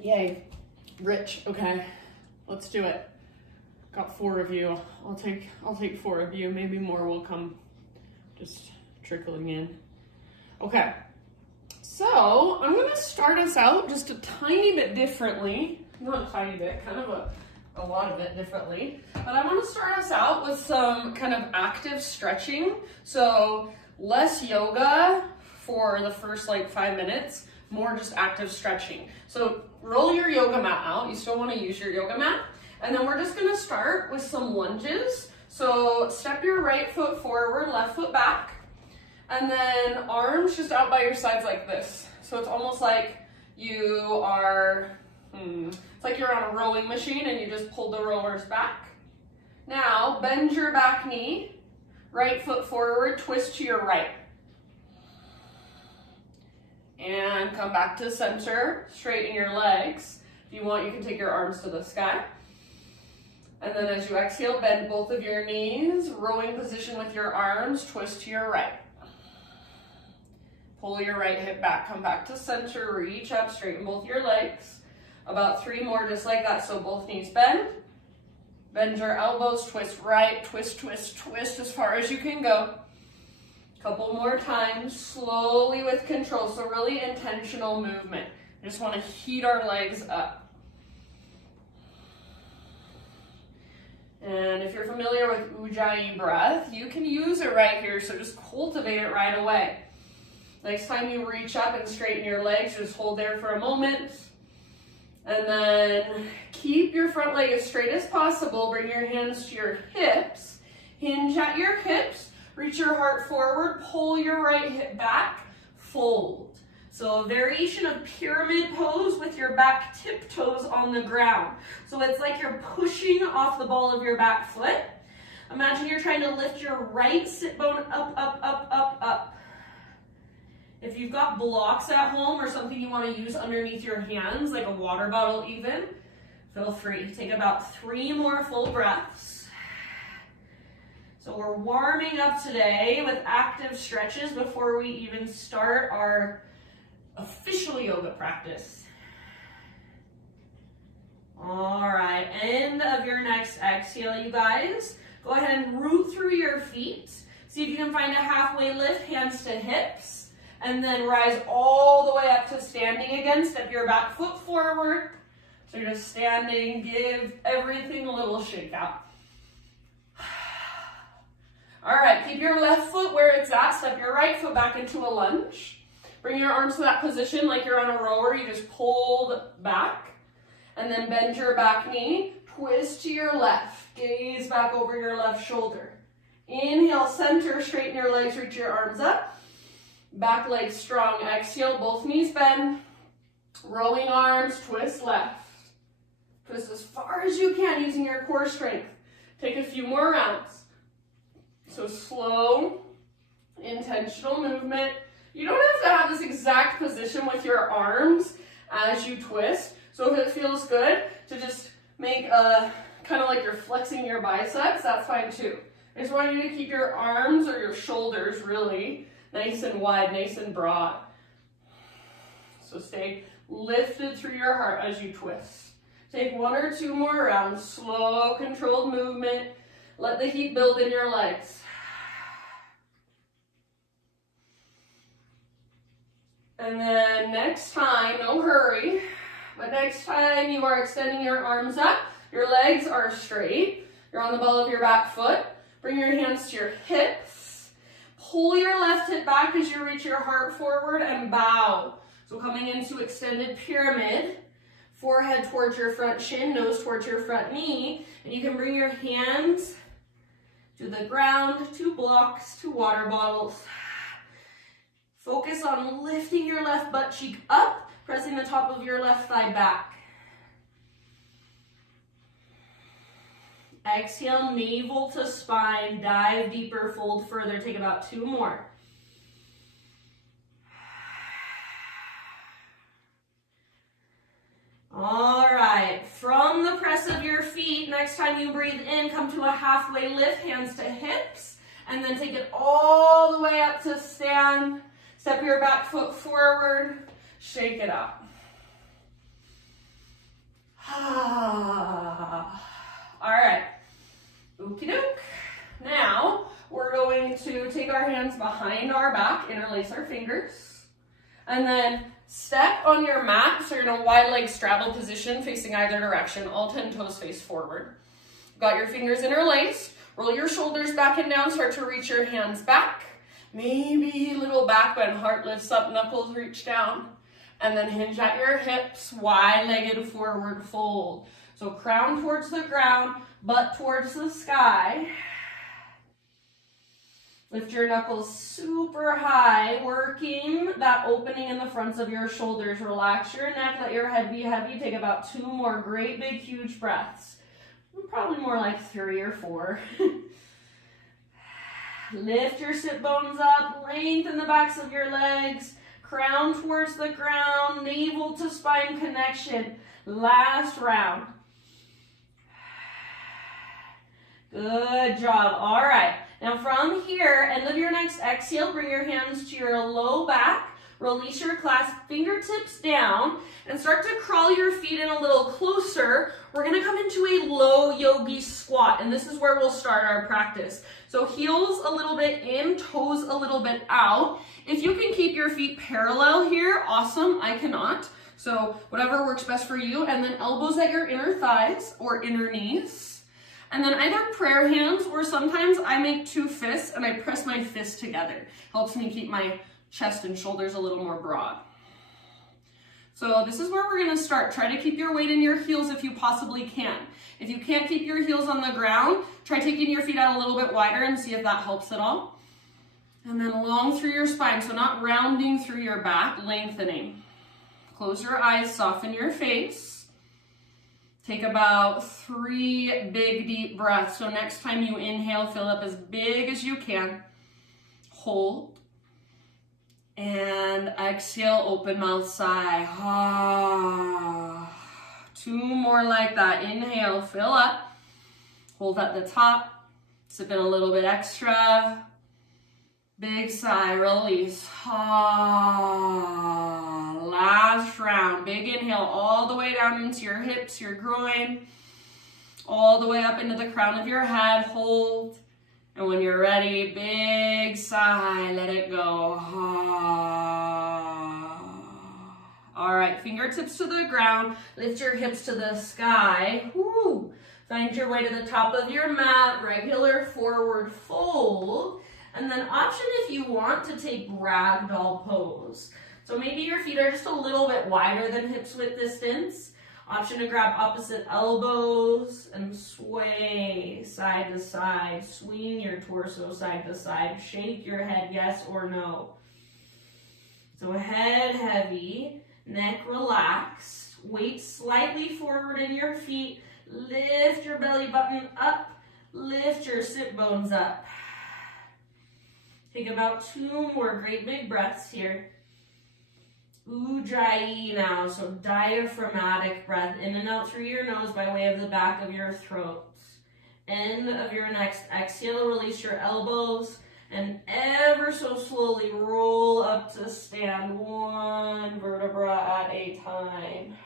Yay. Rich. Okay. Let's do it. Got 4 of you. I'll take 4 of you. Maybe more will come just trickling in. Okay. So I'm gonna start us out just a tiny bit differently. Not a tiny bit, kind of a lot of it differently. But I want to start us out with some kind of active stretching. So less yoga for the first like 5 minutes, more just active stretching. So roll your yoga mat out. You still want to use your yoga mat. And then we're just going to start with some lunges. So step your right foot forward, left foot back. And then arms just out by your sides like this. So it's almost like you are, it's like you're on a rowing machine and you just pulled the rowers back. Now bend your back knee, right foot forward, twist to your right. And come back to center, straighten your legs. If you want, you can take your arms to the sky. And then as you exhale, bend both of your knees, rowing position with your arms, twist to your right. Pull your right hip back, come back to center, reach up, straighten both your legs. About 3 more just like that, so both knees bend. Bend your elbows, twist right, twist, twist, twist as far as you can go. Couple more times, slowly with control, so really intentional movement. We just want to heat our legs up. And if you're familiar with Ujjayi breath, you can use it right here, so just cultivate it right away. Next time you reach up and straighten your legs, just hold there for a moment. And then keep your front leg as straight as possible. Bring your hands to your hips. Hinge at your hips. Reach your heart forward. Pull your right hip back. Fold. So a variation of pyramid pose with your back tiptoes on the ground. So it's like you're pushing off the ball of your back foot. Imagine you're trying to lift your right sit bone up, up, up, up, up. If you've got blocks at home or something you want to use underneath your hands, like a water bottle even, feel free. Take about 3 more full breaths. So we're warming up today with active stretches before we even start our official yoga practice. All right, end of your next exhale, you guys. Go ahead and root through your feet. See if you can find a halfway lift, hands to hips. And then rise all the way up to standing again. Step your back foot forward. So you're just standing, give everything a little shake out. All right, keep your left foot where it's at. Step your right foot back into a lunge. Bring your arms to that position like you're on a rower. You just pulled back. And then bend your back knee. Twist to your left. Gaze back over your left shoulder. Inhale, center, straighten your legs, reach your arms up. Back leg strong. Exhale, both knees bend. Rolling arms, twist left. Twist as far as you can using your core strength. Take a few more rounds. So slow, intentional movement. You don't have to have this exact position with your arms as you twist. So if it feels good to just make a kind of like you're flexing your biceps, that's fine too. I just want you to keep your arms or your shoulders really nice and wide, nice and broad. So stay lifted through your heart as you twist. Take 1 or 2 more rounds, slow, controlled movement. Let the heat build in your legs. And then next time, no hurry, but next time you are extending your arms up, your legs are straight. You're on the ball of your back foot. Bring your hands to your hips. Pull your left hip back as you reach your heart forward and bow. So coming into extended pyramid, forehead towards your front shin, nose towards your front knee, and you can bring your hands to the ground, 2 blocks, 2 water bottles. Focus on lifting your left butt cheek up, pressing the top of your left thigh back. Exhale, navel to spine, dive deeper, fold further. Take about 2 more. All right, from the press of your feet, next time you breathe in, come to a halfway lift, hands to hips, and then take it all the way up to stand. Step your back foot forward, shake it out. hands behind our back, interlace our fingers, and then step on your mat, so you're in a wide leg straddle position facing either direction, all 10 toes face forward. Got your fingers interlaced, roll your shoulders back and down, start to reach your hands back, maybe a little back bend, heart lifts up, knuckles reach down, and then hinge at your hips, wide-legged forward fold. So crown towards the ground, butt towards the sky. Lift your knuckles super high, working that opening in the fronts of your shoulders. Relax your neck, let your head be heavy. Take about 2 more great big huge breaths. Probably more like 3 or 4. Lift your sit bones up, lengthen the backs of your legs, crown towards the ground, navel to spine connection. Last round. Good job. All right. Now from here, end of your next exhale, bring your hands to your low back, release your clasp, fingertips down, and start to crawl your feet in a little closer. We're gonna come into a low yogi squat, and this is where we'll start our practice. So heels a little bit in, toes a little bit out. If you can keep your feet parallel here, awesome. I cannot. So whatever works best for you, and then elbows at your inner thighs or inner knees. And then either prayer hands, or sometimes I make 2 fists and I press my fists together. Helps me keep my chest and shoulders a little more broad. So this is where we're gonna start. Try to keep your weight in your heels if you possibly can. If you can't keep your heels on the ground, try taking your feet out a little bit wider and see if that helps at all. And then long through your spine, so not rounding through your back, lengthening. Close your eyes, soften your face. Take about 3 big deep breaths. So next time you inhale, fill up as big as you can. Hold. And exhale, open mouth, sigh. Ah. 2 more like that. Inhale, fill up. Hold at the top. Sip in a little bit extra. Big sigh, release. Ah, last round. Big inhale all the way down into your hips, your groin, all the way up into the crown of your head. Hold. And when you're ready, big sigh, let it go. Ah. All right, fingertips to the ground. Lift your hips to the sky. Woo. Find your way to the top of your mat, regular forward fold. And then option if you want to take ragdoll pose. So maybe your feet are just a little bit wider than hips width distance. Option to grab opposite elbows and sway side to side. Swing your torso side to side. Shake your head yes or no. So head heavy, neck relaxed. Weight slightly forward in your feet. Lift your belly button up. Lift your sit bones up. Take about 2 more great big breaths here. Ujjayi now, so diaphragmatic breath in and out through your nose by way of the back of your throat. End of your next exhale, release your elbows and ever so slowly roll up to stand, 1 vertebra at a time.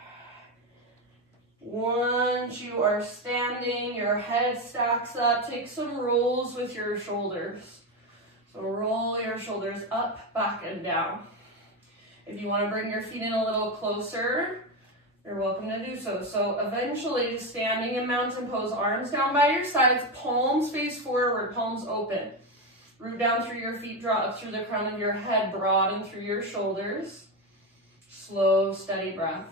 Once you are standing, your head stacks up, take some rolls with your shoulders. So roll your shoulders up, back, and down. If you want to bring your feet in a little closer, you're welcome to do so. So eventually, standing in mountain pose, arms down by your sides, palms face forward, palms open. Root down through your feet, draw up through the crown of your head, broaden through your shoulders. Slow, steady breath.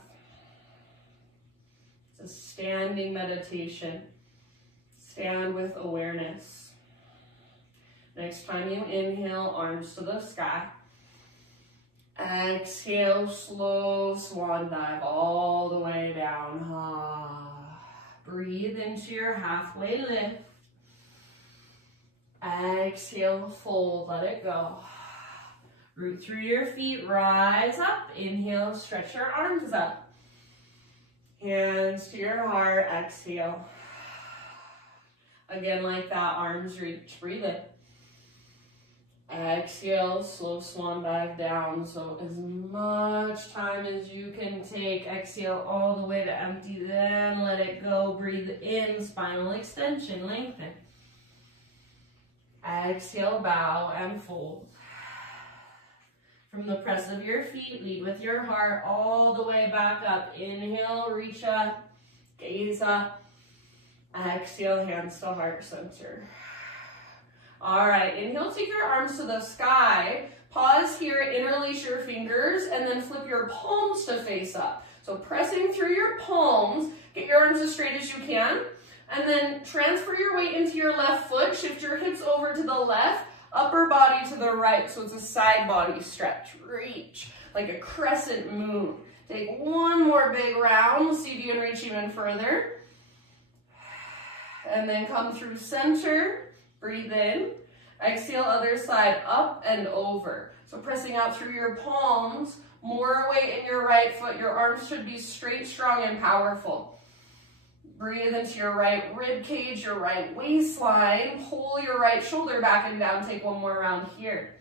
It's a standing meditation. Stand with awareness. Next time you inhale, arms to the sky. Exhale, slow swan dive all the way down. Breathe into your halfway lift. Exhale, fold, let it go. Root through your feet, rise up. Inhale, stretch your arms up. Hands to your heart, exhale. Again, like that, arms reach, breathe in. Exhale, slow swan dive down. So as much time as you can take. Exhale all the way to empty, then let it go. Breathe in, spinal extension, lengthen. Exhale, bow and fold. From the press of your feet, lead with your heart all the way back up. Inhale, reach up, gaze up. Exhale, hands to heart center. All right, inhale, take your arms to the sky. Pause here, interlace your fingers, and then flip your palms to face up. So pressing through your palms, get your arms as straight as you can, and then transfer your weight into your left foot. Shift your hips over to the left, upper body to the right, so it's a side body stretch. Reach like a crescent moon. Take one more big round. See if you can reach even further. And then come through center. Breathe in. Exhale, other side, up and over. So pressing out through your palms, more weight in your right foot. Your arms should be straight, strong, and powerful. Breathe into your right rib cage, your right waistline. Pull your right shoulder back and down. Take one more round here.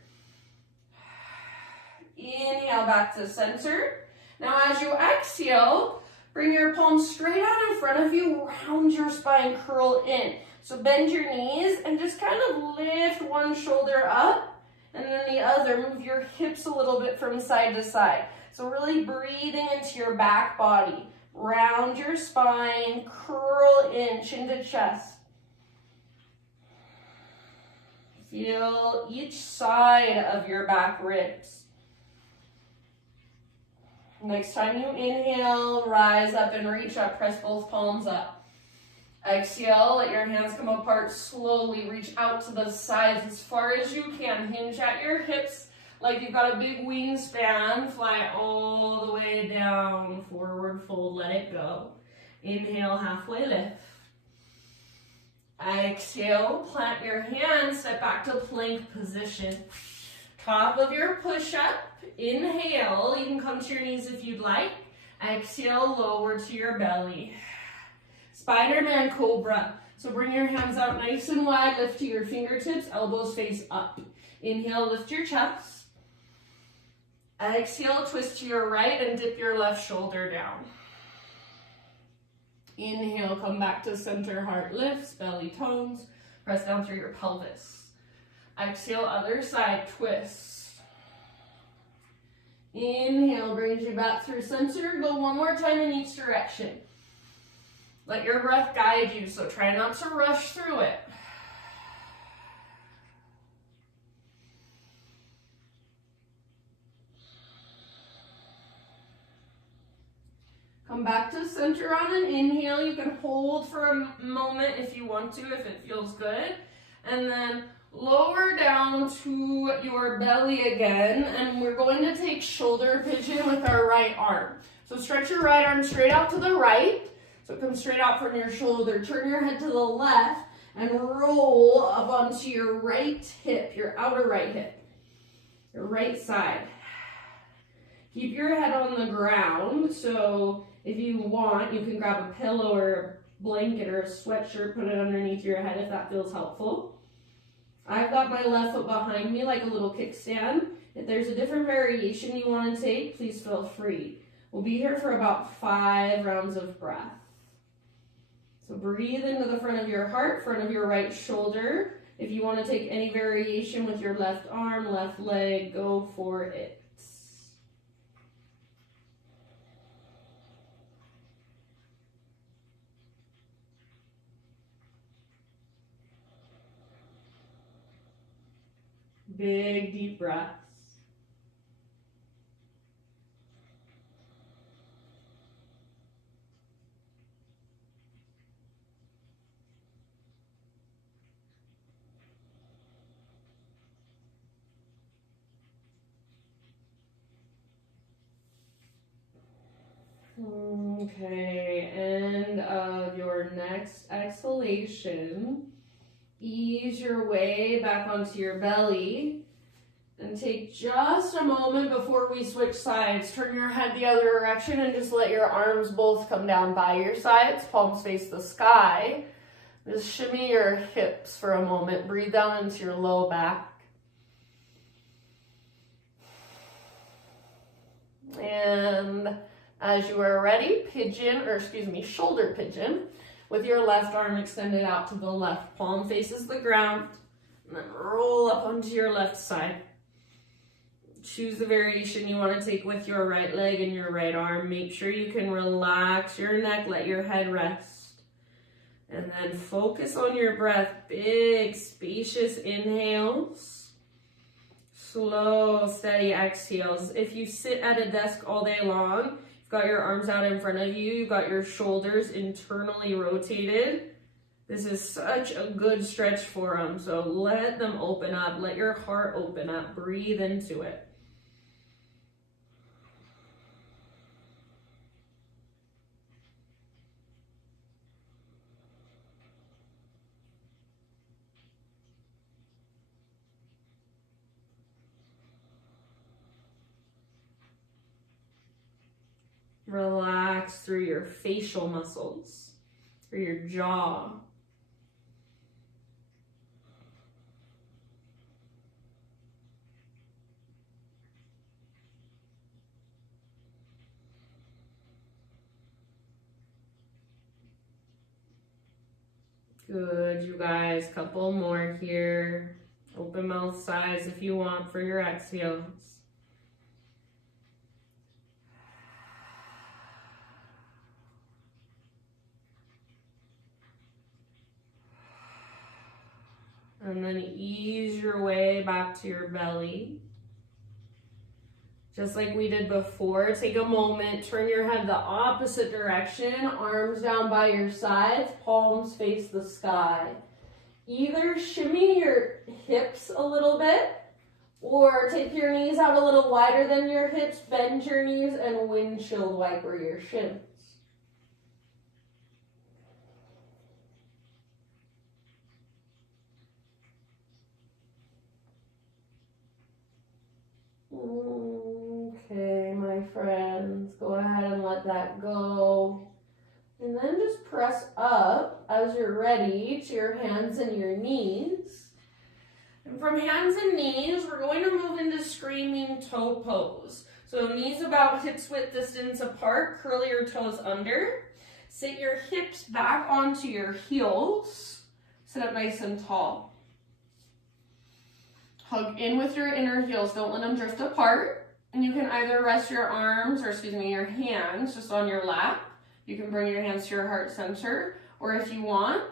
Inhale back to center. Now as you exhale, bring your palms straight out in front of you. Round your spine, curl in. So bend your knees and just kind of lift one shoulder up and then the other. Move your hips a little bit from side to side. So really breathing into your back body. Round your spine, curl in, chin to chest. Feel each side of your back ribs. Next time you inhale, rise up and reach up, press both palms up. Exhale, let your hands come apart slowly, reach out to the sides as far as you can. Hinge at your hips like you've got a big wingspan. Fly all the way down, forward fold, let it go. Inhale, halfway lift. Exhale, plant your hands, step back to plank position. Top of your push-up, inhale, you can come to your knees if you'd like. Exhale, lower to your belly. Spider-Man Cobra. So bring your hands out nice and wide, lift to your fingertips, elbows face up. Inhale, lift your chest. Exhale, twist to your right and dip your left shoulder down. Inhale, come back to center, heart lifts, belly tones, press down through your pelvis. Exhale, other side, twist. Inhale, brings you back through center. Go one more time in each direction. Let your breath guide you, so try not to rush through it. Come back to center on an inhale. You can hold for a moment if you want to, if it feels good. And then lower down to your belly again. And we're going to take shoulder pigeon with our right arm. So stretch your right arm straight out to the right. So come straight out from your shoulder. Turn your head to the left and roll up onto your right hip, your outer right hip, your right side. Keep your head on the ground. So if you want, you can grab a pillow or a blanket or a sweatshirt, put it underneath your head if that feels helpful. I've got my left foot behind me like a little kickstand. If there's a different variation you want to take, please feel free. We'll be here for about 5 rounds of breath. So breathe into the front of your heart, front of your right shoulder. If you want to take any variation with your left arm, left leg, go for it. Big, deep breaths. Okay, end of your next exhalation. Ease your way back onto your belly and take just a moment before we switch sides. Turn your head the other direction and just let your arms both come down by your sides. Palms face the sky. Just shimmy your hips for a moment. Breathe down into your low back. And as you are ready, shoulder pigeon with your left arm extended out to the left. Palm faces the ground. And then roll up onto your left side. Choose the variation you want to take with your right leg and your right arm. Make sure you can relax your neck, let your head rest. And then focus on your breath. Big, spacious inhales. Slow, steady exhales. If you sit at a desk all day long, you've got your arms out in front of you, you've got your shoulders internally rotated. This is such a good stretch for them. So let them open up. Let your heart open up. Breathe into it. Relax through your facial muscles, through your jaw. Good, you guys. Couple more here. Open mouth sighs if you want for your exhales. And then ease your way back to your belly. Just like we did before, take a moment, turn your head the opposite direction, arms down by your sides, palms face the sky. Either shimmy your hips a little bit, or take your knees out a little wider than your hips, bend your knees, and windshield wiper your shins. Okay, my friends, go ahead and let that go. And then just press up as you're ready to your hands and your knees. And from hands and knees, we're going to move into screaming toe pose. So knees about hips width distance apart, curl your toes under. Sit your hips back onto your heels. Sit up nice and tall. Hug in with your inner heels, don't let them drift apart. And you can either rest your arms, or your hands just on your lap. You can bring your hands to your heart center, or if you want,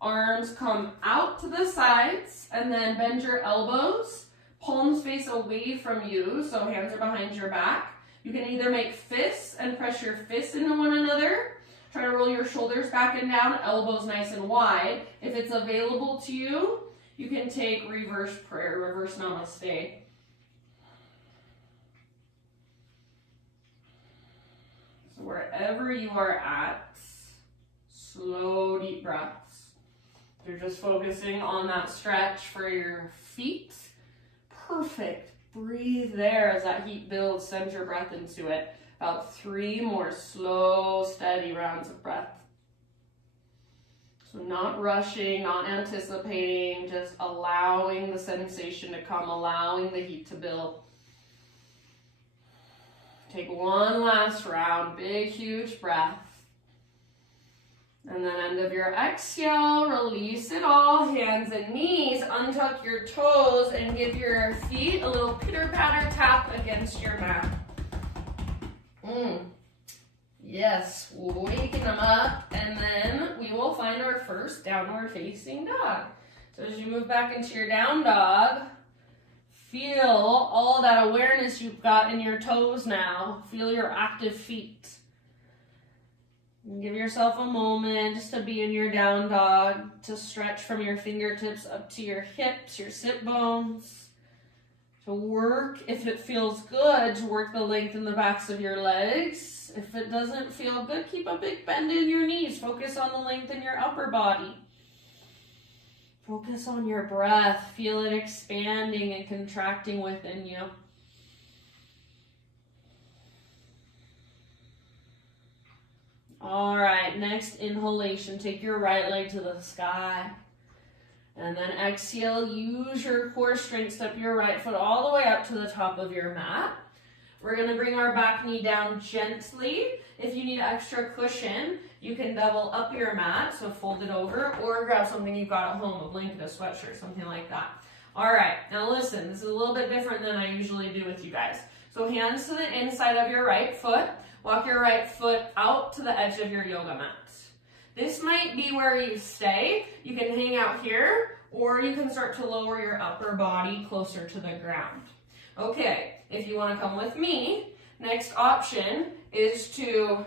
arms come out to the sides and then bend your elbows, palms face away from you, so hands are behind your back. You can either make fists and press your fists into one another. Try to roll your shoulders back and down, elbows nice and wide. If it's available to you, you can take reverse prayer, reverse namaste. So wherever you are at, slow, deep breaths. You're just focusing on that stretch for your feet. Perfect. Breathe there as that heat builds. Send your breath into it. About 3 more slow, steady rounds of breath. So not rushing, not anticipating, just allowing the sensation to come, allowing the heat to build. Take one last round, big, huge breath. And then end of your exhale, release it all, hands and knees, untuck your toes and give your feet a little pitter-patter tap against your mat. Yes, waking them up, and then we will find our first downward facing dog. So as you move back into your down dog, feel all that awareness you've got in your toes now. Feel your active feet. Give yourself a moment just to be in your down dog, to stretch from your fingertips up to your hips, your sit bones. To work, if it feels good, to work the length in the backs of your legs. If it doesn't feel good, keep a big bend in your knees. Focus on the length in your upper body. Focus on your breath. Feel it expanding and contracting within you. All right, next inhalation. Take your right leg to the sky. And then exhale, use your core strength, step your right foot all the way up to the top of your mat. We're gonna bring our back knee down gently. If you need extra cushion, you can double up your mat, so fold it over, or grab something you've got at home, a blanket, a sweatshirt, something like that. All right, now listen, this is a little bit different than I usually do with you guys. So hands to the inside of your right foot, walk your right foot out to the edge of your yoga mat. This might be where you stay. You can hang out here, or you can start to lower your upper body closer to the ground. Okay, if you want to come with me, next option is to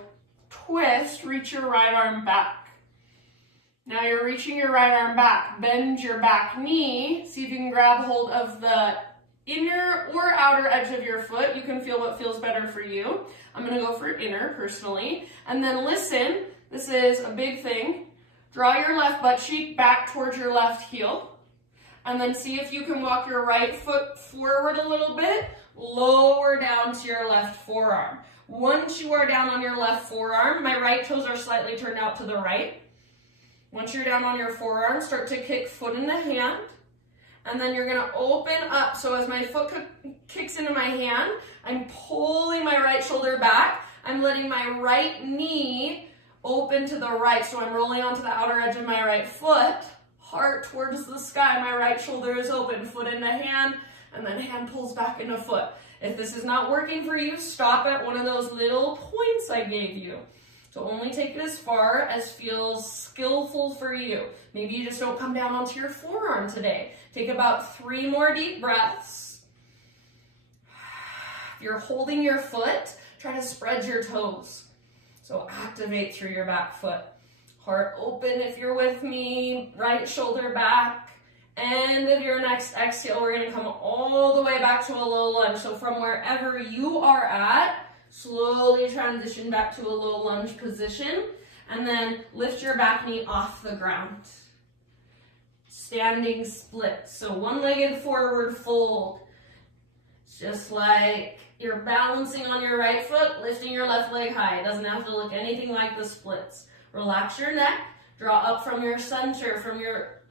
twist, reach your right arm back. Now you're reaching your right arm back. Bend your back knee. See if you can grab hold of the inner or outer edge of your foot. You can feel what feels better for you. I'm going to go for inner personally. And then listen, this is a big thing. Draw your left butt cheek back towards your left heel. And then see if you can walk your right foot forward a little bit, lower down to your left forearm. Once you are down on your left forearm, my right toes are slightly turned out to the right. Once you're down on your forearm, start to kick foot in the hand. And then you're gonna open up. So as my foot kicks into my hand, I'm pulling my right shoulder back. I'm letting my right knee open to the right. So I'm rolling onto the outer edge of my right foot. Heart towards the sky, my right shoulder is open, foot into hand, and then hand pulls back into foot. If this is not working for you, stop at one of those little points I gave you. So only take it as far as feels skillful for you. Maybe you just don't come down onto your forearm today. Take about 3 more deep breaths. If you're holding your foot, try to spread your toes. So activate through your back foot. Heart open if you're with me, right shoulder back. End of your next exhale, we're gonna come all the way back to a low lunge. So from wherever you are at, slowly transition back to a low lunge position, and then lift your back knee off the ground. Standing split, so one-legged forward fold. It's just like you're balancing on your right foot, lifting your left leg high. It doesn't have to look anything like the splits. Relax your neck, draw up from your center, from your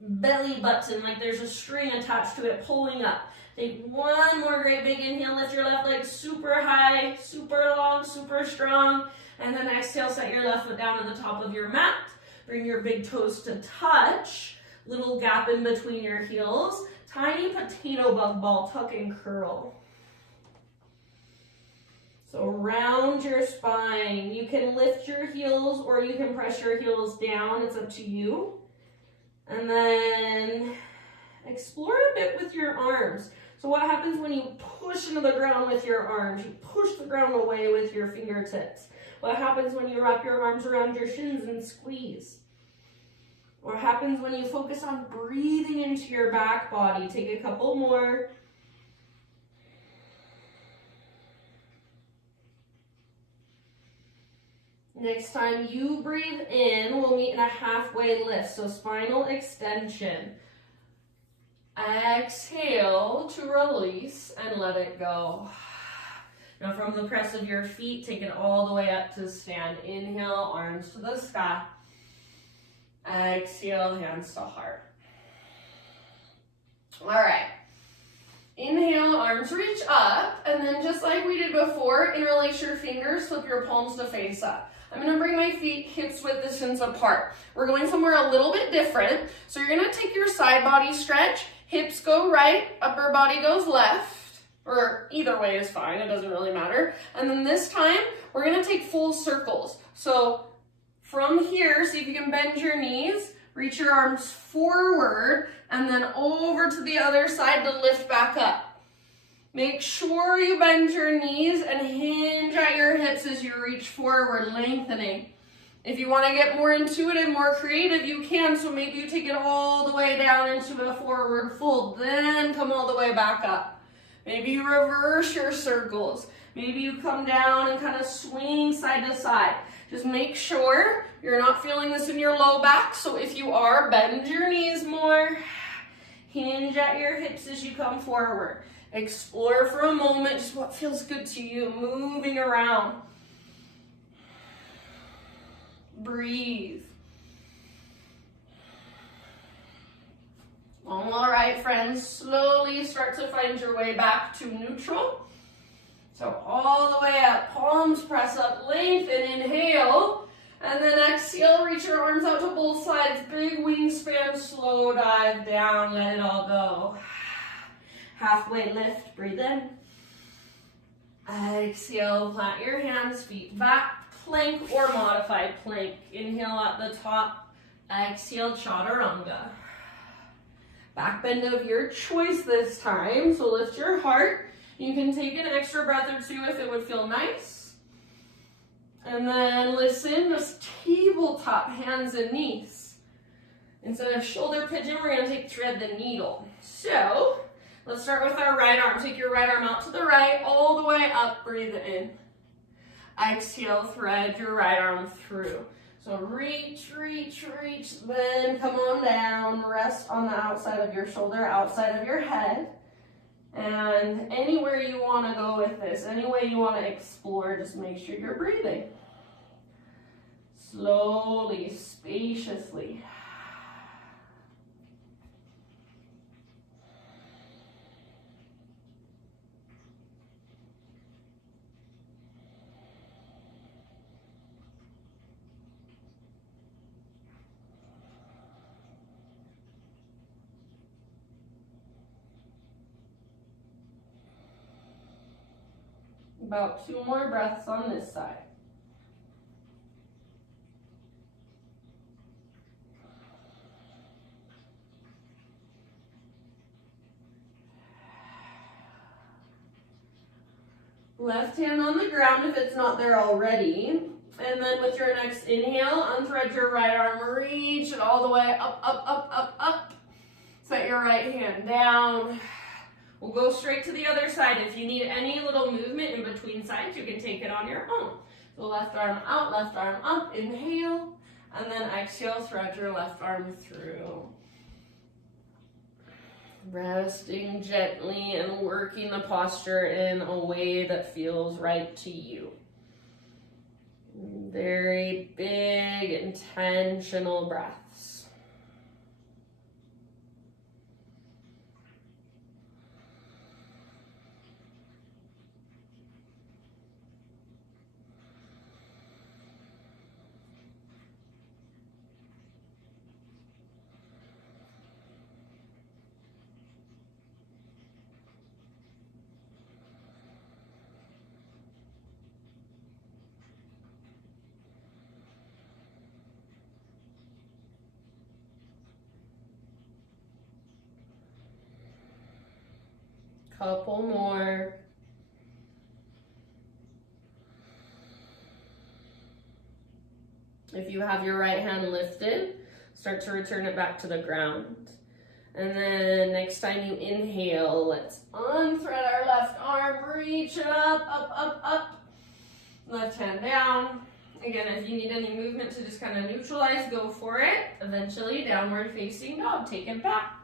belly button, like there's a string attached to it pulling up. Take one more great big inhale, lift your left leg super high, super long, super strong, and then exhale, set your left foot down at the top of your mat. Bring your big toes to touch, little gap in between your heels, tiny potato bug ball, tuck and curl. So round your spine. You can lift your heels or you can press your heels down. It's up to you. And then explore a bit with your arms. So what happens when you push into the ground with your arms? You push the ground away with your fingertips. What happens when you wrap your arms around your shins and squeeze? What happens when you focus on breathing into your back body? Take a couple more. Next time you breathe in, we'll meet in a halfway lift, so spinal extension. Exhale to release and let it go. Now from the press of your feet, take it all the way up to stand. Inhale, arms to the sky. Exhale, hands to heart. All right. Inhale, arms reach up, and then just like we did before, interlace your fingers, flip your palms to face up. I'm gonna bring my feet hips width distance apart. We're going somewhere a little bit different. So you're gonna take your side body stretch, hips go right, upper body goes left, or either way is fine, it doesn't really matter. And then this time, we're gonna take full circles. So from here, see if you can bend your knees, reach your arms forward, and then over to the other side to lift back up. Make sure you bend your knees and hinge at your hips as you reach forward, lengthening. If you want to get more intuitive, more creative, you can. So maybe you take it all the way down into a forward fold, then come all the way back up. Maybe you reverse your circles. Maybe you come down and kind of swing side to side. Just make sure you're not feeling this in your low back. So if you are, bend your knees more. Hinge at your hips as you come forward. Explore for a moment just what feels good to you, moving around. Breathe. All right, friends, slowly start to find your way back to neutral. So all the way up, palms press up, lengthen, inhale, and then exhale, reach your arms out to both sides, big wingspan, slow dive down, let it all go. Halfway lift, breathe in. Exhale, plant your hands, feet back, plank or modified plank. Inhale at the top, exhale, chaturanga. Back bend of your choice this time, so lift your heart. You can take an extra breath or two if it would feel nice. And then listen, just tabletop hands and knees. Instead of shoulder pigeon, we're going to thread the needle. So let's start with our right arm. Take your right arm out to the right, all the way up, breathe in. Exhale, thread your right arm through. So reach, reach, reach, then come on down. Rest on the outside of your shoulder, outside of your head. And anywhere you want to go with this, any way you want to explore, just make sure you're breathing. Slowly, spaciously. About 2 more breaths on this side. Left hand on the ground if it's not there already. And then with your next inhale, unthread your right arm, reach it all the way up, up, up, up, up. Set your right hand down. We'll go straight to the other side. If you need any little movement in between sides, you can take it on your own. So left arm out, left arm up, inhale, and then exhale, thread your left arm through. Resting gently and working the posture in a way that feels right to you. Very big, intentional breaths. Couple more. If you have your right hand lifted, start to return it back to the ground. And then next time you inhale, let's unthread our left arm, reach it up, up, up, up. Left hand down. Again, if you need any movement to just kind of neutralize, go for it. Eventually, downward facing dog, take it back.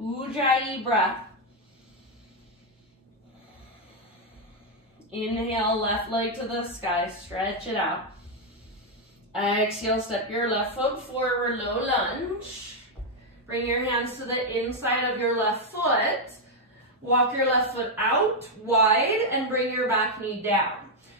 Ujjayi breath. Inhale, left leg to the sky, stretch it out. Exhale, step your left foot forward, low lunge. Bring your hands to the inside of your left foot. Walk your left foot out wide and bring your back knee down.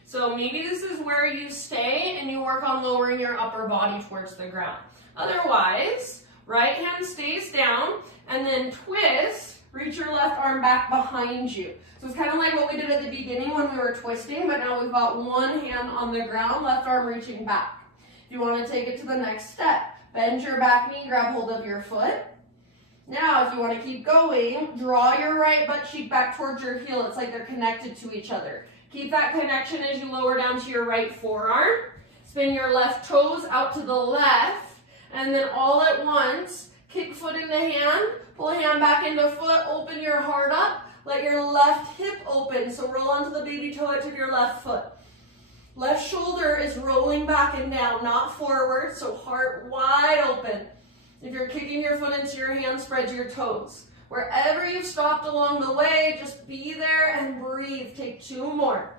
So maybe this is where you stay and you work on lowering your upper body towards the ground. Otherwise, right hand stays down and then twist, reach your left arm back behind you. So it's kind of like what we did at the beginning when we were twisting, but now we've got one hand on the ground, left arm reaching back. If you want to take it to the next step, bend your back knee, grab hold of your foot. Now, if you want to keep going, draw your right butt cheek back towards your heel. It's like they're connected to each other. Keep that connection as you lower down to your right forearm. Spin your left toes out to the left, and then all at once, kick foot into hand, pull hand back into foot, open your heart up, let your left hip open. So roll onto the baby toe edge of your left foot. Left shoulder is rolling back and down, not forward, so heart wide open. If you're kicking your foot into your hand, spread your toes. Wherever you've stopped along the way, just be there and breathe. Take 2 more.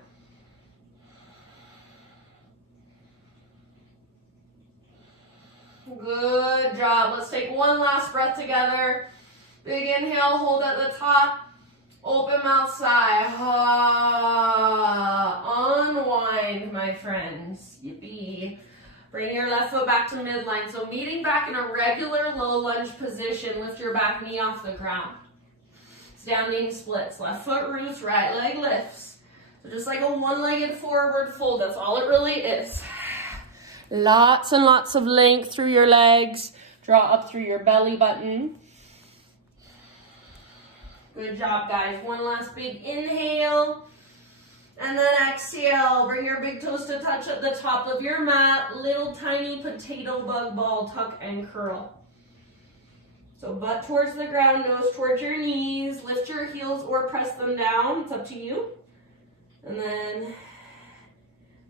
Good job. Let's take one last breath together. Big inhale, hold at the top. Open mouth sigh. Unwind, my friends. Yippee. Bring your left foot back to midline. So meeting back in a regular low lunge position. Lift your back knee off the ground. Standing splits. Left foot roots, right leg lifts. So just like a one-legged forward fold. That's all it really is. Lots and lots of length through your legs. Draw up through your belly button. Good job, guys. One last big inhale. And then exhale. Bring your big toes to touch at the top of your mat. Little tiny potato bug ball, tuck and curl. So butt towards the ground, nose towards your knees. Lift your heels or press them down. It's up to you. And then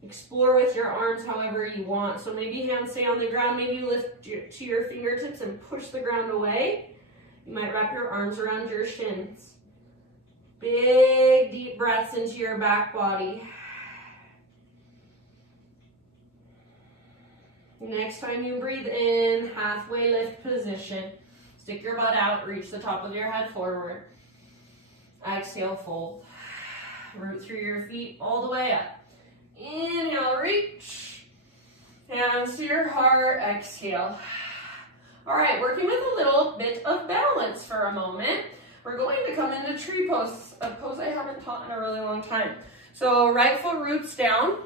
explore with your arms however you want. So maybe hands stay on the ground. Maybe you lift to your fingertips and push the ground away. You might wrap your arms around your shins. Big, deep breaths into your back body. Next time you breathe in, halfway lift position. Stick your butt out, reach the top of your head forward. Exhale, fold. Root through your feet all the way up. Inhale, reach. Hands to your heart, exhale. All right, working with a little bit of balance for a moment. We're going to come into tree pose, a pose I haven't taught in a really long time. So right foot roots down.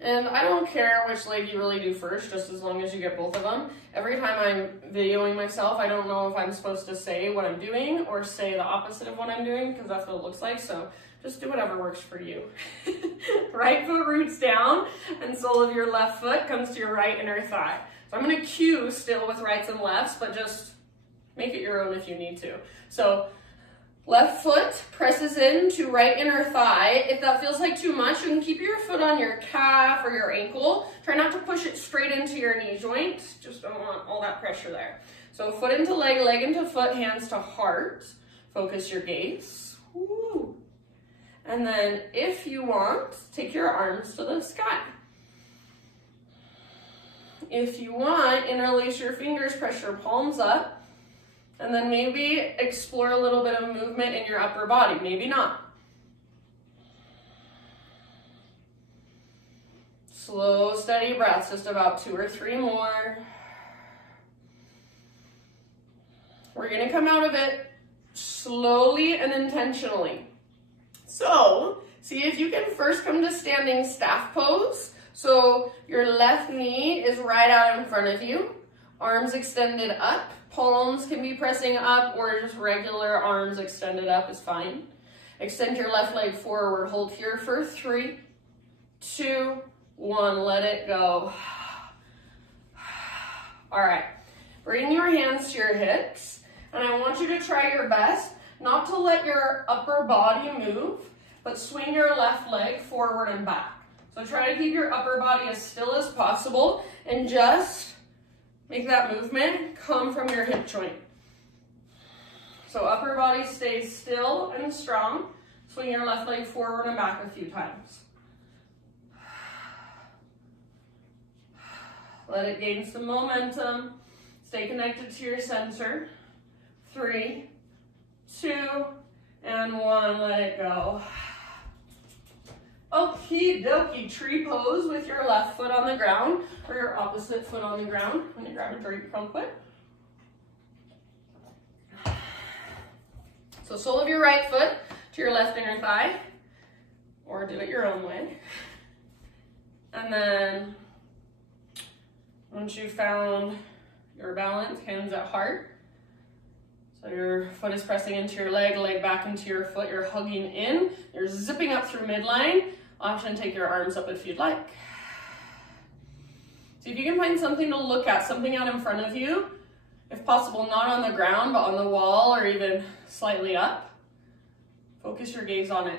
And I don't care which leg you really do first, just as long as you get both of them. Every time I'm videoing myself, I don't know if I'm supposed to say what I'm doing or say the opposite of what I'm doing, because that's what it looks like. So just do whatever works for you. Right foot roots down, and sole of your left foot comes to your right inner thigh. So I'm going to cue still with rights and lefts, but just make it your own if you need to. So left foot presses into right inner thigh. If that feels like too much, you can keep your foot on your calf or your ankle. Try not to push it straight into your knee joint. Just don't want all that pressure there. So foot into leg, leg into foot, hands to heart. Focus your gaze. Woo. And then if you want, take your arms to the sky. If you want, interlace your fingers, press your palms up. And then maybe explore a little bit of movement in your upper body. Maybe not. Slow, steady breaths, just about 2 or 3 more. We're going to come out of it slowly and intentionally. So, see if you can first come to standing staff pose. So your left knee is right out in front of you. Arms extended up. Palms can be pressing up, or just regular arms extended up is fine. Extend your left leg forward. Hold here for 3, 2, 1. Let it go. All right. Bring your hands to your hips, and I want you to try your best not to let your upper body move, but swing your left leg forward and back. So try to keep your upper body as still as possible, and just make that movement come from your hip joint. So upper body stays still and strong. Swing your left leg forward and back a few times. Let it gain some momentum. Stay connected to your center. 3, 2, and 1. Let it go. Okie dokie, tree pose with your left foot on the ground or your opposite foot on the ground. I'm gonna grab a drink real quick. So sole of your right foot to your left inner thigh, or do it your own way. And then once you've found your balance, hands at heart. So your foot is pressing into your leg, leg back into your foot, you're hugging in, you're zipping up through midline. Option, take your arms up if you'd like. See if you can find something to look at, something out in front of you. If possible, not on the ground, but on the wall or even slightly up. Focus your gaze on it.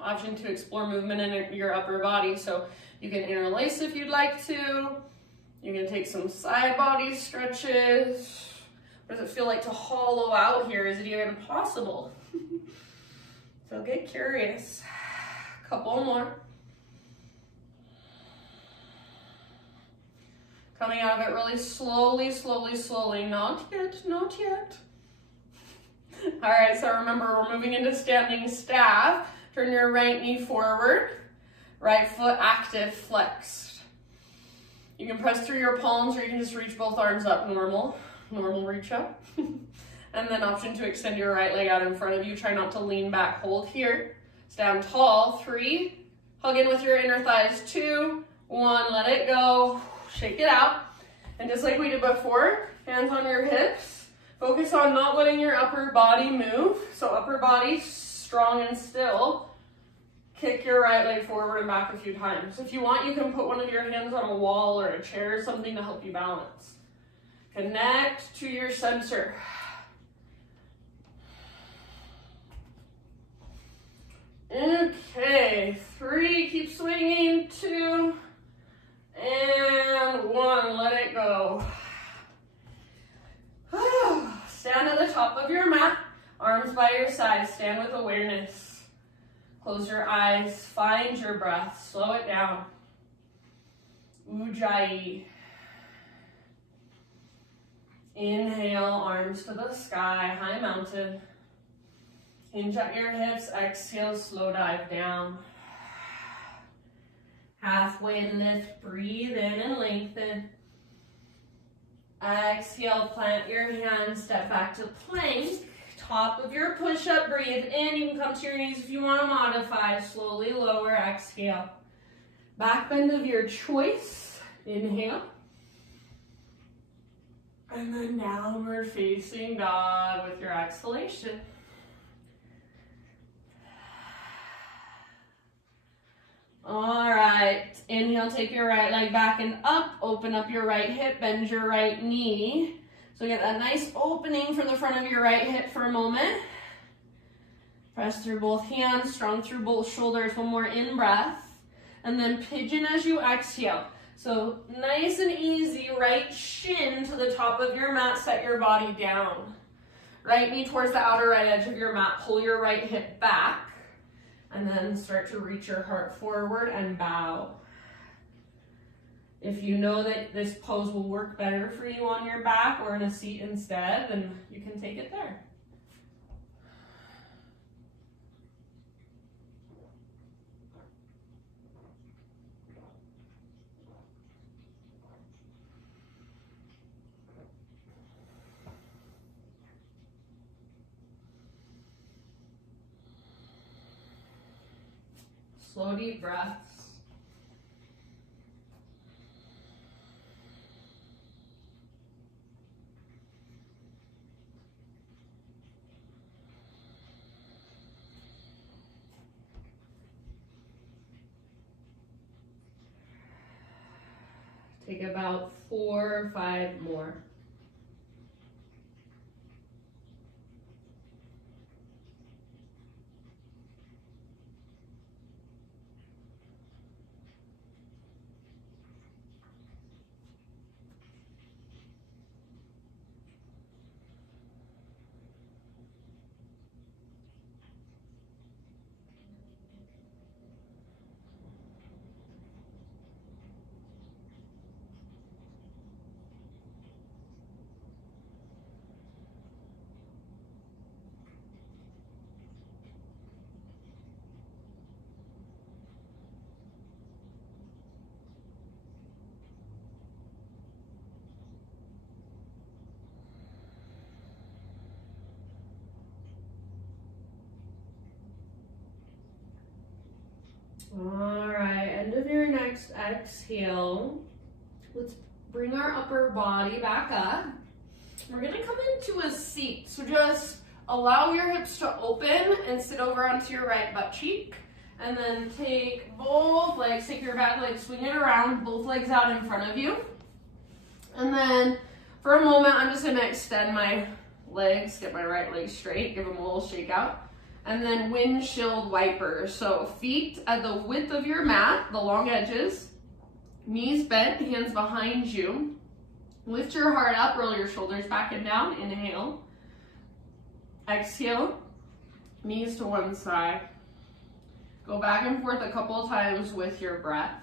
Option to explore movement in your upper body. So you can interlace if you'd like to. You can take some side body stretches. What does it feel like to hollow out here? Is it even possible? So get curious. Couple more. Coming out of it really slowly, slowly, slowly. Not yet, not yet. All right, so remember, we're moving into standing staff. Turn your right knee forward, right foot active, flexed. You can press through your palms or you can just reach both arms up, normal reach up. And then option to extend your right leg out in front of you. Try not to lean back, hold here. Stand tall, 3. Hug in with your inner thighs, 2, 1, let it go. Shake it out. And just like we did before, hands on your hips. Focus on not letting your upper body move. So upper body strong and still. Kick your right leg forward and back a few times. If you want, you can put one of your hands on a wall or a chair or something to help you balance. Connect to your center. Okay, 3, keep swinging, 2, and 1, let it go. Stand at the top of your mat, arms by your side, stand with awareness. Close your eyes, find your breath, slow it down. Ujjayi. Inhale, arms to the sky, high mountain. Hinge at your hips, exhale, slow dive down. Halfway lift, breathe in and lengthen. Exhale, plant your hands, step back to plank. Top of your push-up, breathe in. You can come to your knees if you want to modify. Slowly lower, exhale. Back bend of your choice, inhale. And then downward facing dog with your exhalation. All right, inhale, take your right leg back and up, open up your right hip, bend your right knee. So get that nice opening from the front of your right hip for a moment. Press through both hands, strong through both shoulders, one more in-breath. And then pigeon as you exhale. So nice and easy, right shin to the top of your mat, set your body down. Right knee towards the outer right edge of your mat, pull your right hip back. And then start to reach your heart forward and bow. If you know that this pose will work better for you on your back or in a seat instead, then you can take it there. Slow, deep breaths. Take about 4 or 5 more. All right, end of your next exhale. Let's bring our upper body back up. We're gonna come into a seat. So just allow your hips to open and sit over onto your right butt cheek. And then take both legs, take your back leg, swing it around, both legs out in front of you. And then for a moment, I'm just gonna extend my legs, get my right leg straight, give them a little shake out. And then windshield wipers. So feet at the width of your mat, the long edges, knees bent, hands behind you. Lift your heart up, roll your shoulders back and down, inhale. Exhale, knees to one side. Go back and forth a couple of times with your breath.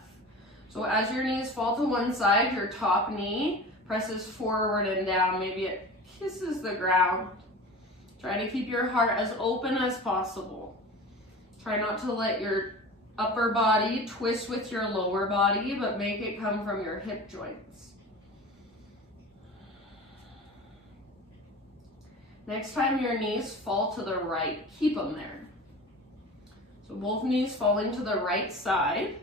So as your knees fall to one side, your top knee presses forward and down. Maybe it kisses the ground. Try to keep your heart as open as possible. Try not to let your upper body twist with your lower body, but make it come from your hip joints. Next time your knees fall to the right, keep them there. So both knees falling to the right side.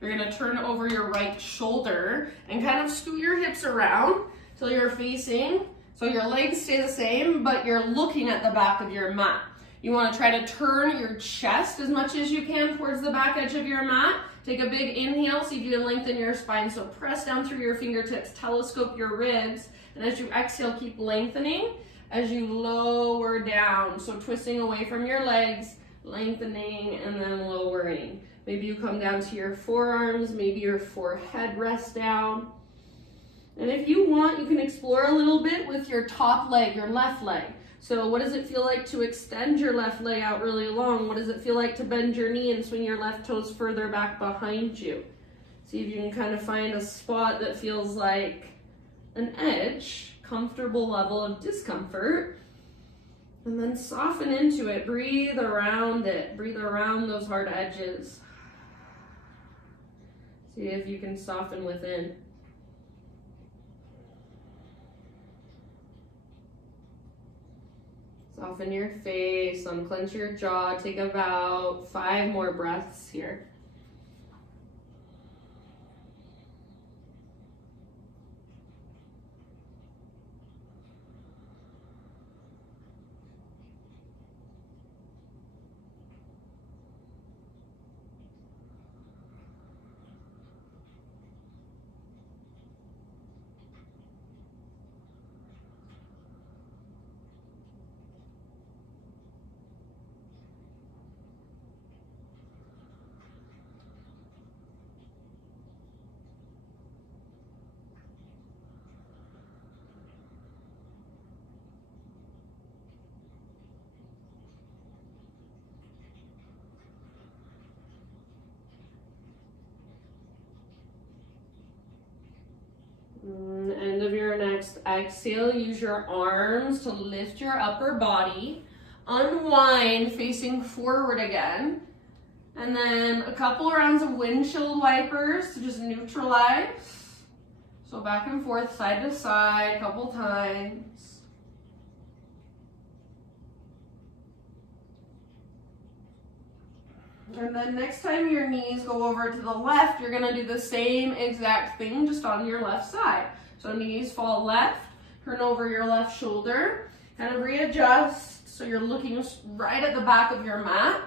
You're gonna turn over your right shoulder and kind of scoot your hips around till you're facing, so your legs stay the same, but you're looking at the back of your mat. You want to try to turn your chest as much as you can towards the back edge of your mat. Take a big inhale, see if you can lengthen your spine. So press down through your fingertips, telescope your ribs, and as you exhale, keep lengthening as you lower down. So twisting away from your legs, lengthening, and then lowering. Maybe you come down to your forearms, maybe your forehead rests down. And if you want, you can explore a little bit with your top leg, your left leg. So what does it feel like to extend your left leg out really long? What does it feel like to bend your knee and swing your left toes further back behind you? See if you can kind of find a spot that feels like an edge, comfortable level of discomfort, and then soften into it. Breathe around it. Breathe around those hard edges. See if you can soften within. Soften your face, unclench your jaw. Take about 5 more breaths here. End of your next exhale, use your arms to lift your upper body, unwind facing forward again, and then a couple rounds of windshield wipers to just neutralize. So back and forth, side to side, a couple times. And then next time your knees go over to the left, you're gonna do the same exact thing, just on your left side. So knees fall left, turn over your left shoulder, kind of readjust so you're looking right at the back of your mat,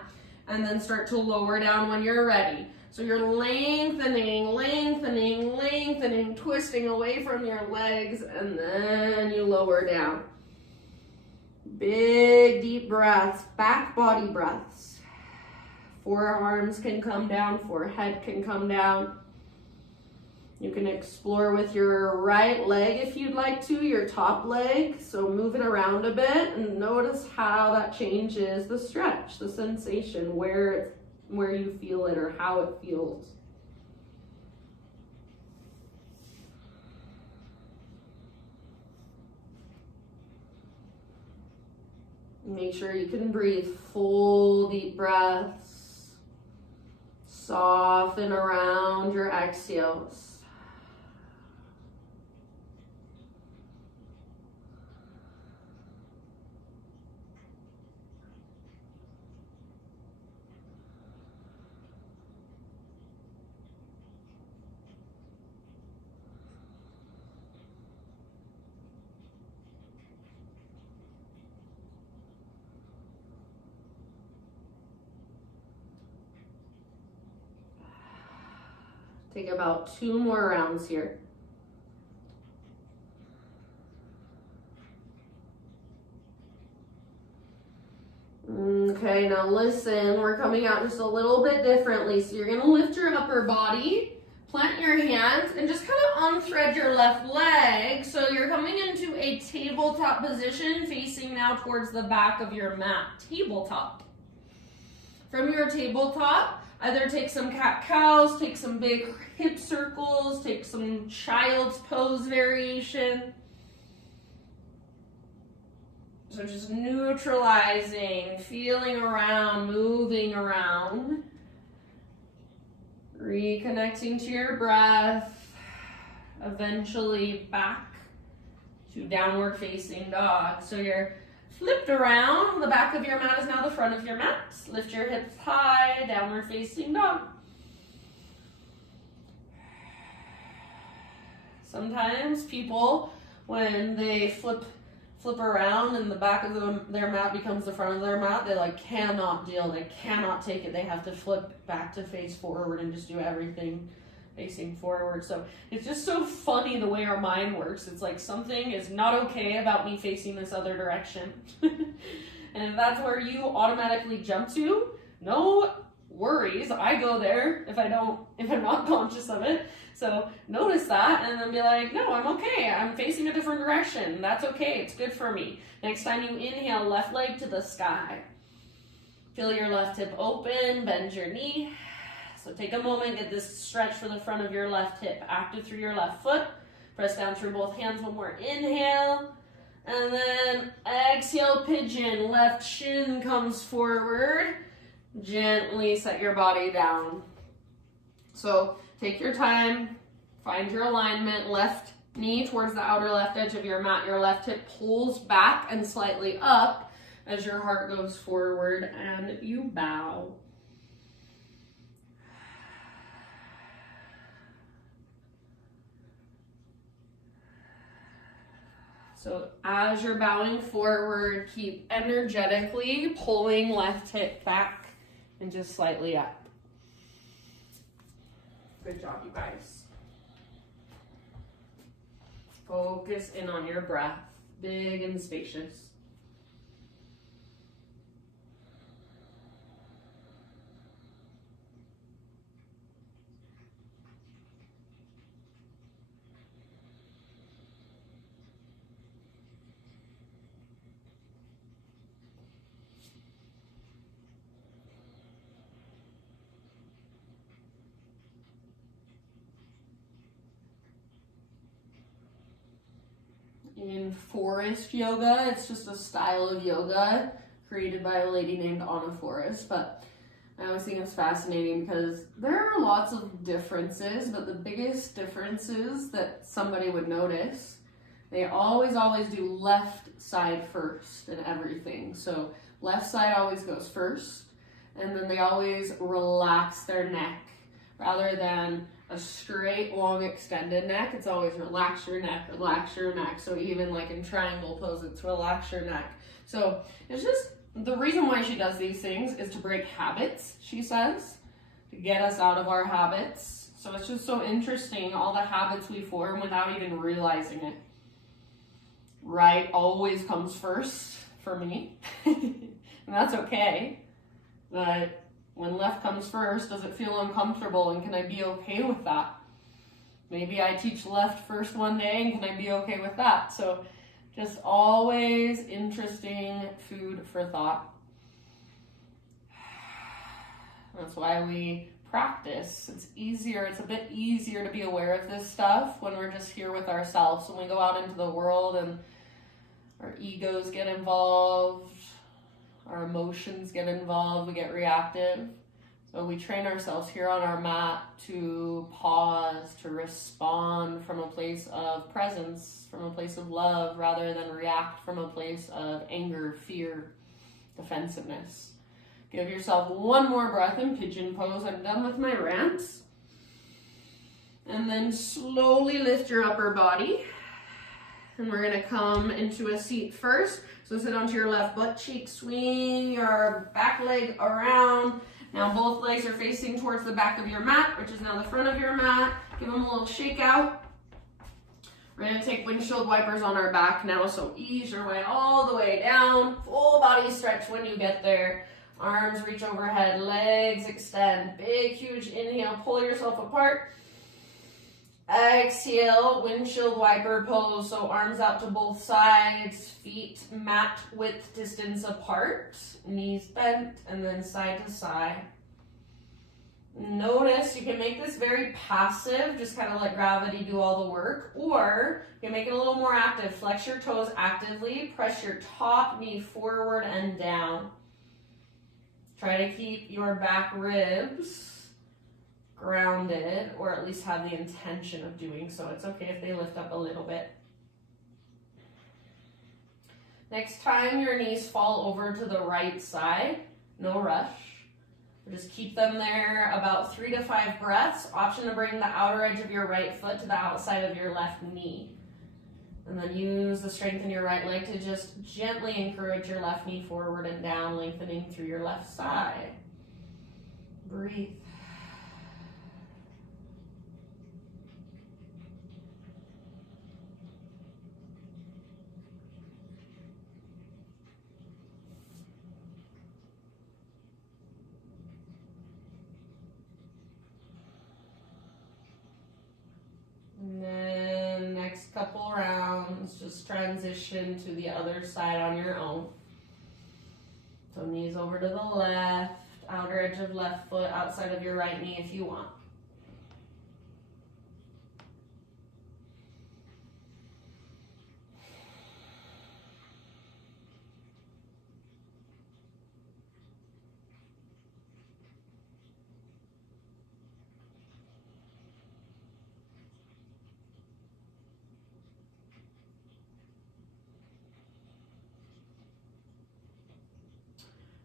and then start to lower down when you're ready. So you're lengthening, lengthening, lengthening, twisting away from your legs, and then you lower down. Big deep breaths, back body breaths. Forearms can come down, forehead can come down. You can explore with your right leg if you'd like to, your top leg. So move it around a bit and notice how that changes the stretch, the sensation, where you feel it or how it feels. Make sure you can breathe full deep breaths. Soften around your exhales. Take about 2 more rounds here. Okay, now listen, we're coming out just a little bit differently. So you're gonna lift your upper body, plant your hands, and just kind of unthread your left leg. So you're coming into a tabletop position, facing now towards the back of your mat. Tabletop. From your tabletop, either take some cat-cows, take some big hip circles, take some child's pose variation. So just neutralizing, feeling around, moving around. Reconnecting to your breath. Eventually back to downward facing dog. So you're flipped around. The back of your mat is now the front of your mat. Lift your hips high, downward facing dog. Sometimes people, when they flip around and the back of their mat becomes the front of their mat, they like cannot deal, they cannot take it. They have to flip back to face forward and just do everything facing forward. So it's just so funny the way our mind works. It's like something is not okay about me facing this other direction. And if that's where you automatically jump to, no worries. I go there if I'm not conscious of it. So notice that and then be like, no, I'm okay. I'm facing a different direction. That's okay. It's good for me. Next time you inhale, left leg to the sky. Feel your left hip open, bend your knee. So take a moment, get this stretch for the front of your left hip. Active through your left foot. Press down through both hands. One more inhale. And then exhale, pigeon. Left shin comes forward. Gently set your body down. So take your time, find your alignment, left knee towards the outer left edge of your mat. Your left hip pulls back and slightly up as your heart goes forward and you bow. So as you're bowing forward, keep energetically pulling left hip back and just slightly up. Good job, you guys. Focus in on your breath, big and spacious. In forest yoga, it's just a style of yoga created by a lady named Anna Forrest, but I always think it's fascinating because there are lots of differences, but the biggest differences that somebody would notice, they always do left side first in everything. So left side always goes first, and then they always relax their neck rather than a straight, long, extended neck. It's always relax your neck, relax your neck. So even like in triangle pose, it's relax your neck. So it's just, the reason why she does these things is to break habits, she says, to get us out of our habits. So it's just so interesting, all the habits we form without even realizing it. Right always comes first for me, and that's okay. But when left comes first, does it feel uncomfortable, and can I be okay with that? Maybe I teach left first one day, and can I be okay with that? So just always interesting food for thought. That's why we practice. It's a bit easier to be aware of this stuff when we're just here with ourselves. When we go out into the world and our egos get involved, our emotions get involved, we get reactive. So we train ourselves here on our mat to pause, to respond from a place of presence, from a place of love, rather than react from a place of anger, fear, defensiveness. Give yourself one more breath in pigeon pose. I'm done with my rants. And then slowly lift your upper body. And we're gonna come into a seat first. So sit onto your left butt cheek, swing your back leg around. Now both legs are facing towards the back of your mat, which is now the front of your mat. Give them a little shake out. We're gonna take windshield wipers on our back now, so ease your way all the way down. Full body stretch when you get there. Arms reach overhead, legs extend. Big, huge inhale, pull yourself apart. Exhale, windshield wiper pose, so arms out to both sides, feet mat width distance apart, knees bent, and then side to side. Notice twist. You can make this very passive, just kind of let gravity do all the work, or you can make it a little more active. Flex your toes actively, press your top knee forward and down. Try to keep your back ribs grounded, or at least have the intention of doing so. It's okay if they lift up a little bit. Next time your knees fall over to the right side, no rush. Just keep them there about 3 to 5 breaths. Option to bring the outer edge of your right foot to the outside of your left knee. And then use the strength in your right leg to just gently encourage your left knee forward and down, lengthening through your left side. Breathe. And then next couple rounds, just transition to the other side on your own. So knees over to the left, outer edge of left foot, outside of your right knee if you want.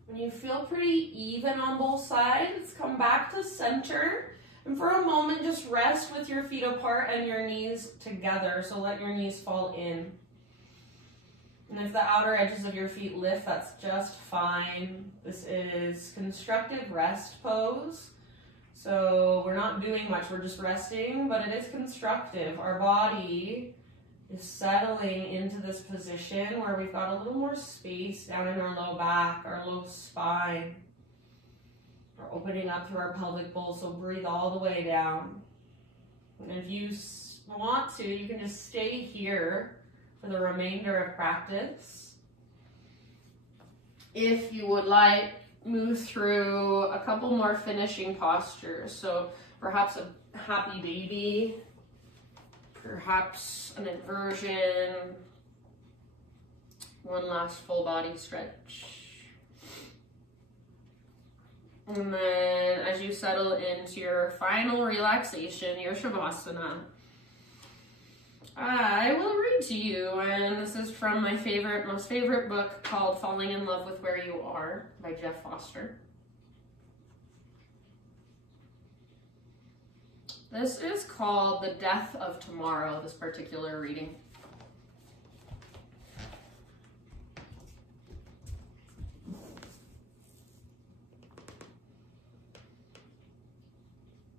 When you feel pretty even on both sides, come back to center. And for a moment, just rest with your feet apart and your knees together. So let your knees fall in. And if the outer edges of your feet lift, that's just fine. This is constructive rest pose. So we're not doing much, we're just resting, but it is constructive. Our body is settling into this position where we've got a little more space down in our low back, our low spine. We're opening up through our pelvic bowl, so breathe all the way down. And if you want to, you can just stay here for the remainder of practice. If you would like, move through a couple more finishing postures. So perhaps a happy baby, perhaps an inversion, one last full body stretch. And then as you settle into your final relaxation, your Shavasana, I will read to you, and this is from my most favorite book called Falling in Love with Where You Are by Jeff Foster. This is called The Death of Tomorrow, this particular reading.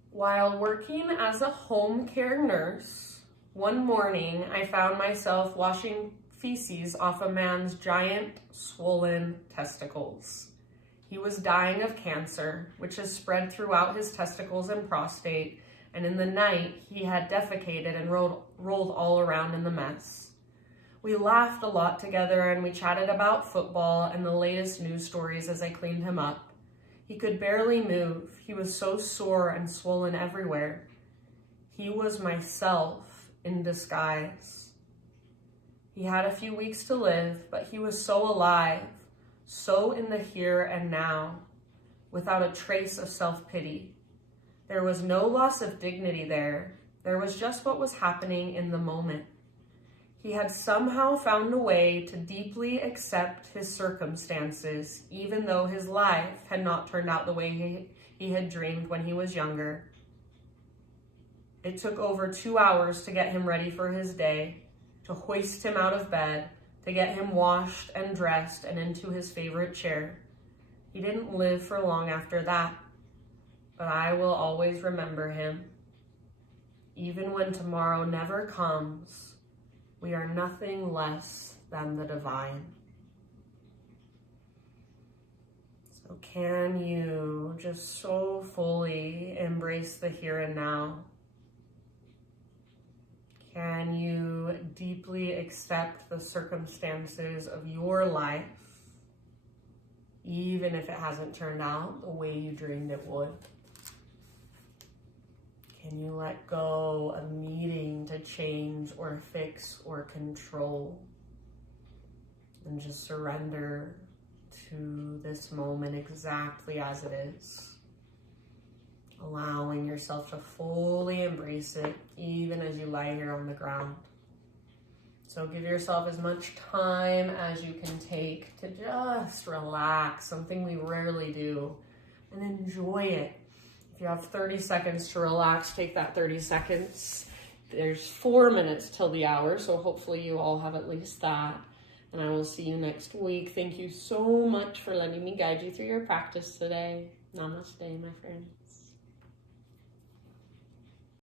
While working as a home care nurse, one morning I found myself washing feces off a man's giant, swollen testicles. He was dying of cancer, which has spread throughout his testicles and prostate, and in the night he had defecated and rolled all around in the mess. We laughed a lot together and we chatted about football and the latest news stories as I cleaned him up. He could barely move. He was so sore and swollen everywhere. He was myself in disguise. He had a few weeks to live, but he was so alive, so in the here and now, without a trace of self-pity. There was no loss of dignity there. There was just what was happening in the moment. He had somehow found a way to deeply accept his circumstances, even though his life had not turned out the way he had dreamed when he was younger. It took over 2 hours to get him ready for his day, to hoist him out of bed, to get him washed and dressed and into his favorite chair. He didn't live for long after that, but I will always remember him. Even when tomorrow never comes, we are nothing less than the divine. So can you just so fully embrace the here and now? Can you deeply accept the circumstances of your life, even if it hasn't turned out the way you dreamed it would? Can you let go of needing to change or fix or control? And just surrender to this moment exactly as it is. Allowing yourself to fully embrace it, even as you lie here on the ground. So give yourself as much time as you can take to just relax, something we rarely do, and enjoy it. If you have 30 seconds to relax, take that 30 seconds. There's 4 minutes till the hour, so hopefully you all have at least that. And I will see you next week. Thank you so much for letting me guide you through your practice today. Namaste, my friend.